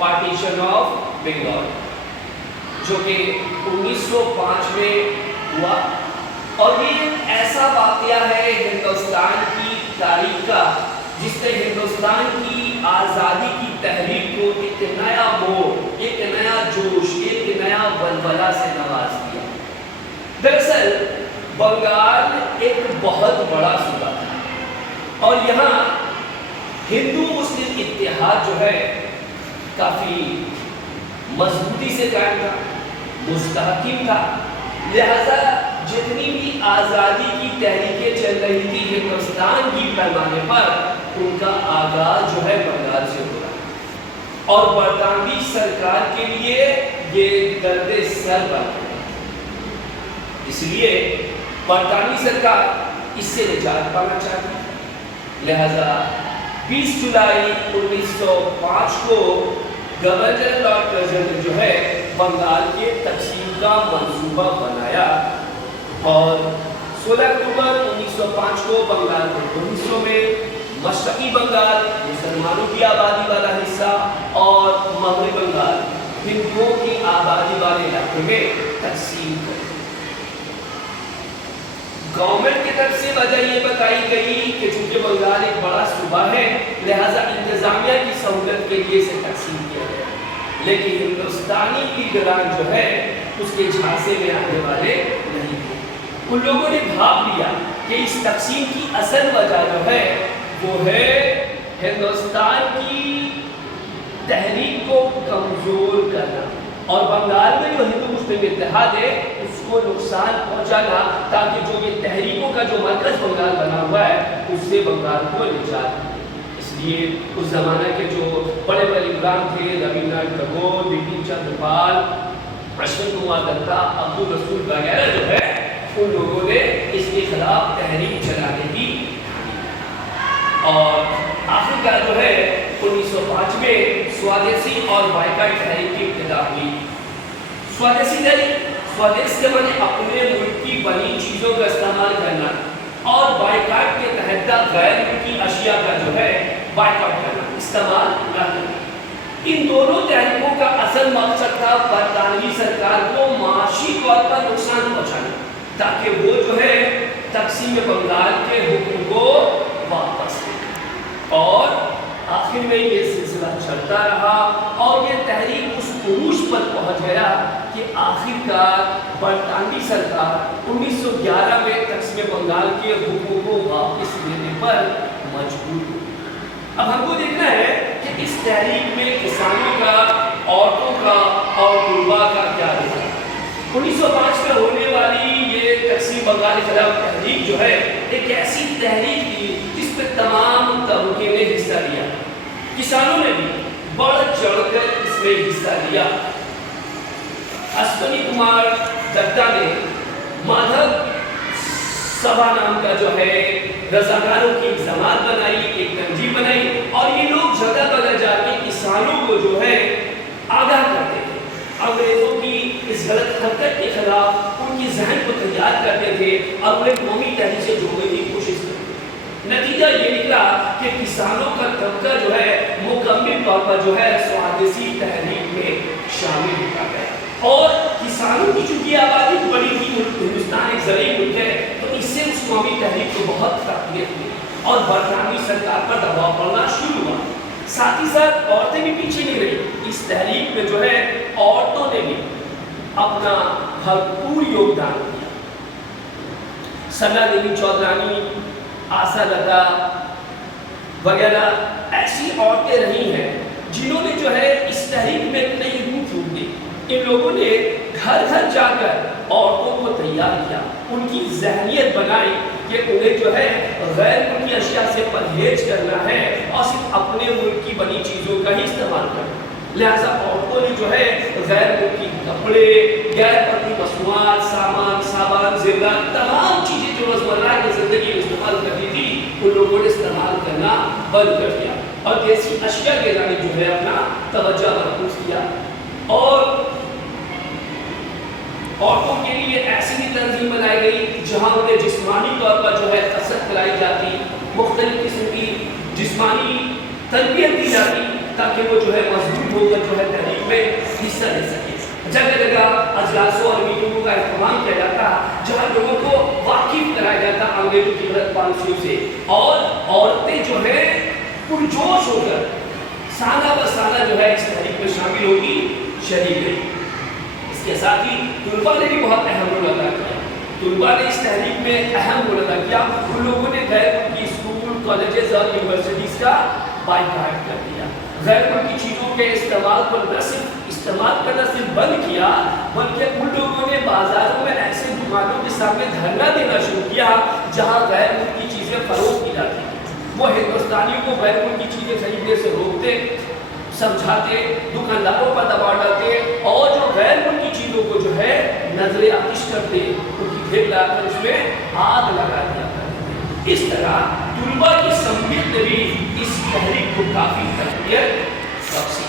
Partition of Bengal, جو کہ 1905 میں ہوا، اور یہ ایسا واقعہ ہے ہندوستان کی تاریخ کا جس نے ہندوستان کی آزادی کی تحریک کو ایک نیا موڑ، ایک نیا جوش، ایک نیا ولولہ سے نواز دیا۔ دراصل بنگال ایک بہت بڑا صوبہ تھا، اور یہاں ہندو مسلم اتحاد جو ہے کافی مضبوطی سے قائم تھا، مستحکم تھا، لہذا جتنی بھی آزادی کی تحریکیں چل رہی تھی ہندوستان کی پیمانے پر، ان کا آغاز جو ہے بنگال سے ہو رہا، اور برطانوی سرکار کے لیے یہ درد سر بن گیا۔ اس لیے برطانوی سرکار اس سے نجات پانا چاہتی، لہذا 20 جولائی 1905 کو گورنر لارڈ کرزن نے جو ہے بنگال کے تقسیم کا منصوبہ بنایا، اور 16 اکتوبر 1905 کو بنگال کے دو حصوں میں، مشرقی بنگال مسلمانوں کی آبادی والا حصہ اور مغربی بنگال ہندوؤں کی آبادی والے علاقے میں تقسیم کر دیا۔ گورنمنٹ کی طرف سے وجہ یہ بتائی گئی کہ چونکہ بنگال ایک بڑا صوبہ ہے، لہذا انتظامیہ کی سہولت کے لیے اسے تقسیم کیا گیا، لیکن ہندوستانی لیڈران جو ہے اس کے جھانسے میں آنے والے نہیں تھے۔ ان لوگوں نے بھاپ لیا کہ اس تقسیم کی اصل وجہ جو ہے وہ ہے ہندوستان کی تحریک کو کمزور کرنا، اور بنگال میں جو ہندو مسلم اتحاد ہے اس کو نقصان پہنچانا، تاکہ جو یہ تحریکوں کا جو مرکز بنگال بنا ہوا ہے اس سے بنگال کو نجات ملے۔ اس لیے اس زمانہ کے جو بڑے بڑے لیڈران تھے، رابندر ناتھ ٹیگور، بپن چندر پال، اشوت کمار دتا، عبد الرسول وغیرہ جو ہے ان لوگوں نے اس کے خلاف تحریک چلانے کی، اور آخرکار جو ہے 1905 میں سوادیسی اور بائیکاٹ تحریک کی ابتدا ہوئی۔ سوادیسی تحریک، سوادیس کے معنی اپنے ملک کی بنی چیزوں کا استعمال کرنا، اور بائیکاٹ کے تحت غیر ملکی اشیاء کا جو ہے بائیکاٹ کرنا، استعمال نہ کرنا۔ ان دونوں تحریکوں کا اصل مقصد تھا برطانوی سرکار کو معاشی طور پر نقصان پہنچانا، تاکہ وہ جو ہے تقسیم بنگال کے حکم کو واپس لے۔ اور آخر میں یہ سلسلہ چلتا رہا، اور یہ تحریک اس عروج پر پہنچ گیا کہ آخرکار برطانوی سرکار 1911 میں تقسیم بنگال کے حکم کو واپس لینے پر مجبور ہوئی۔ اب ہم کو دیکھنا ہے کہ اس تحریک میں کسانوں کا، عورتوں کا اور طلباء کا کیا رول ہے۔ 1905 میں ہونے والی یہ تقسیم بنگال کے خلاف تحریک جو ہے ایک ایسی تحریک تھی جس پہ تمام طبقے نے حصہ لیا، کسانوں نے بھی بڑھ چڑھ کر اس میں حصہ لیا۔ اشونی کمار دتا نے مادھو سبھا نام کا جو ہے رضاکاروں کی ایک جماعت بنائی، ایک تنظیم بنائی، اور یہ لوگ جگہ جگہ جا کے کسانوں کو جو ہے آگاہ کرتے تھے، انگریزوں کی اس غلط حرکت کے خلاف ان کی ذہن کو تیار کرتے تھے، اور انہیں قومی تحریک سے جوڑنے کی کوشش کرتے تھے۔ نتیجہ یہ نکلا کہ کسانوں کا طبقہ جو ہے مکمل طور پر جو ہے سوادیسی تحریک میں شامل ہوتا ہے، اور کسانوں کی چونکہ آبادی بڑی تھی، ہندوستان ایک زرعی ملک ہے، تو اس سے اس قومی تحریک کو بہت تقویت ملی، اور برطانوی سرکار پر دباؤ پڑنا شروع ہوا۔ ساتھ ہی ساتھ عورتیں بھی پیچھے نہیں رہی، اس تحریک میں جو ہے عورتوں نے بھی اپنا بھرپور یوگدان دیا۔ سنا دیوی چودھرانی، آسا لتا وغیرہ ایسی عورتیں رہی ہیں جنہوں نے جو ہے اس تحریک میں نئی روح پھونک دی۔ ان لوگوں نے گھر گھر جا کر عورتوں کو تیار کیا، ان کی ذہنیت بنائی کہ انہیں جو ہے غیر ملکی اشیاء سے پرہیز کرنا ہے، اور صرف اپنے ملک کی بنی چیزوں کا ہی استعمال کرنا۔ لہذا عورتوں نے جو ہے غیر ملکی کپڑے، غیر ملکی مصنوعات، سامان، صابن، زیورات، تمام چیزیں جو روزمرہ کی زندگی میں استعمال کرتی تھی، ان لوگوں نے استعمال کرنا بند کر دیا، اور دیسی اشیاء کے جانب جو ہے اپنا توجہ مرکوز کیا۔ اور عورتوں کے لیے ایسی بھی تنظیم بنائی گئی جہاں انہیں جسمانی طور پر جو ہے کسرت کرائی جاتی، مختلف قسم کی جسمانی تربیت دی جاتی، تاکہ وہ جو ہے مضبوط ہو کر جو حصہ لے سکے. جگہ جگہ اجلاسوں اور میٹنگوں کا اہتمام کیا جاتا جہاں لوگوں کو واقف کرایا جاتا انگریزوں کی غلط پالیسیوں سے, اور عورتیں جو ہے پرجوش ہو کر سالہ بہ سالہ جو ہے اس تحریک میں شامل ہوگی, شریک رہی. اس کے ساتھ ہی طلباء نے بھی بہت اہم رول ادا کیا. طلباء نے اس تحریک میں اہم رول ادا کیا. ان لوگوں نے غیر ملکی اسکول, کالجز اور یونیورسٹیز کا بائیکاٹ کر دیا. غیر ملکی چیزوں کے استعمال پر نہ صرف استعمال کرنا صرف بند کیا, بلکہ ان لوگوں نے بازاروں میں ایسے دکانوں کے سامنے دھرنا دینا شروع کیا جہاں غیر ملکی چیزیں فروخت کی جاتی. وہ ہندوستانیوں کو غیر ملکی چیزیں خریدنے سے روکتے, سمجھاتے, دکانداروں پر دباؤ ڈالتے, اور جو غیر ملکی چیزوں کو جو ہے نظر آتش کرتے, ان کی گھیر لا کر اس میں آگ لگا دیا کرتے. اس طرح طلباء کی سمت نے بھی اس تحریک کو کافی تقویت بخشی.